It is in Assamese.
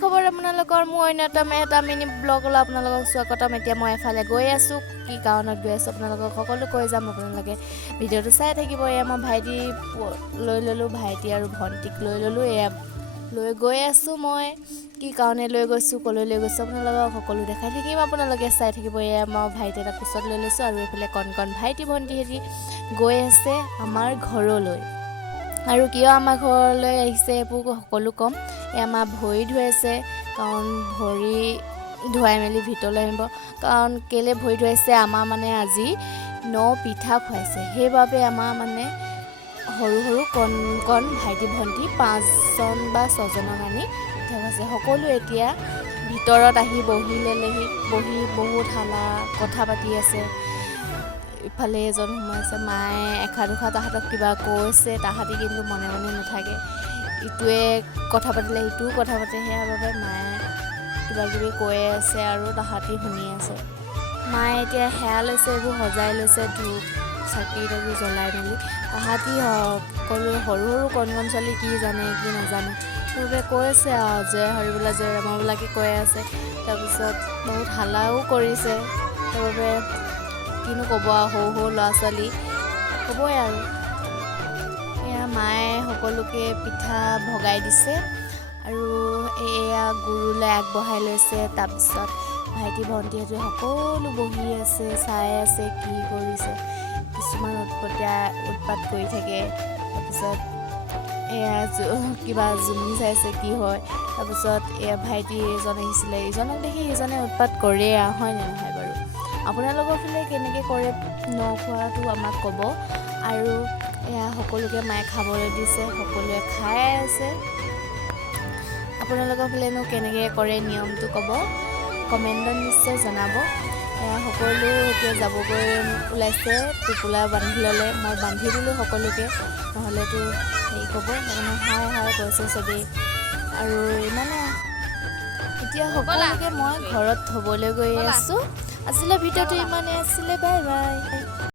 খবৰ আপোনালোকৰ? মোৰ অন্যতম এটা মিনি ব্লগলৈ আপোনালোকক স্বাগতম। এতিয়া মই এফালে গৈ আছোঁ, কি কাৰণত গৈ আছোঁ আপোনালোকক সকলো কৈ যাম। আপোনালোকে ভিডিঅ'টো চাই থাকিব। এয়া মই ভাইটি লৈ ল'লোঁ, ভাইটি আৰু ভণ্টিক লৈ ল'লোঁ। এয়া লৈ গৈ আছোঁ মই, কি কাৰণে লৈ গৈছোঁ, ক'লৈ লৈ গৈছোঁ আপোনালোকক সকলো দেখাই থাকিম। আপোনালোকে চাই থাকিব। এয়া মই ভাইটি এটা কোচত লৈ লৈছোঁ আৰু এইফালে কণ ভাইটি ভণ্টিহেঁতি গৈ আছে আমাৰ ঘৰলৈ। আৰু কিয় আমাৰ ঘৰলৈ আহিছে এইবোৰ সকলো ক'ম। আমাৰ ভৰি ধুৱাইছে, কাৰণ ভৰি ধুৱাই মেলি ভিতৰলৈ আহিব। কাৰণ কেলৈ ভৰি ধুৱাইছে, আমাৰ মানে আজি পিঠা খুৱাইছে। সেইবাবে আমাৰ মানে সৰু সৰু কণ ভাইটি ভণ্টি 5জন বা 6জনক আনি পিঠা খুৱাইছে। সকলো এতিয়া ভিতৰত আহি বহি ল'লেহি, বহি বহুত কথা পাতি আছে। ইফালে এজন সোমাইছে, মায়ে এষাৰ দুষাৰ তাহাঁতক কিবা কৈছে, তাহাঁতি কিন্তু মনে মনে নাথাকে। ইটোৱে কথা পাতিলে ইটোও কথা পাতে, সেয়া বাবে মায়ে কিবা কিবি কৈ আছে আৰু তাহাঁতি শুনি আছে। মায়ে এতিয়া সেয়া লৈছে, এইবোৰ সজাই লৈছে, ধূপ চাকি তাকি জ্বলাই মেলি। তাহাঁতি সকলো সৰু সৰু কণ ছোৱালী কি জানে কি নাজানে সেইবাবে কৈ আছে আৰু জয় হৰিবোলা জয় ৰামাবোলাকে কৈ আছে। তাৰপিছত বহুত হাল্লাও কৰিছে। সেইবাবে কিনো ক'ব আৰু, সৰু সৰু ল'ৰা ছোৱালী ক'বই আৰু। এয়া মায়ে সকলোকে পিঠা ভগাই দিছে আৰু এয়া গুৰুলৈ আগবঢ়াই লৈছে। তাৰপিছত ভাইটি ভণ্টিহঁতে সকলো বহি আছে, চাই আছে কি কৰিছে। কিছুমান উৎপাত কৰি থাকে। তাৰপিছত এয়া কিবা জুমি চাইছে কি হয়। তাৰপিছত এয়া ভাইটি এজন আহিছিলে, ইজনক দেখি সিজনে উৎপাত কৰে আৰু, হয়নে নহয় বাৰু? আপোনালোকৰ ফালে কেনেকৈ কৰে নখোৱাটো আমাক ক'ব। আৰু এয়া সকলোকে মায়ে খাবলৈ দিছে, সকলোৱে খাই আছে। আপোনালোকৰ ফালেনো কেনেকৈ কৰে নিয়মটো ক'ব, কমেণ্টত নিশ্চয় জনাব। সকলো এতিয়া যাবগৈ ওলাইছে, টোপোলা বান্ধি ল'লে। মই বান্ধি দিলোঁ সকলোকে, নহ'লেতো হেৰি ক'ব। সেইকাৰণে হাই কৈছে চবেই। আৰু ইমানে এতিয়া সকলোকে মই ঘৰত থ'বলৈ গৈ আছোঁ। আজিলৈ ভিডিঅ'টো ইমানেই আছিলে। Bye bye.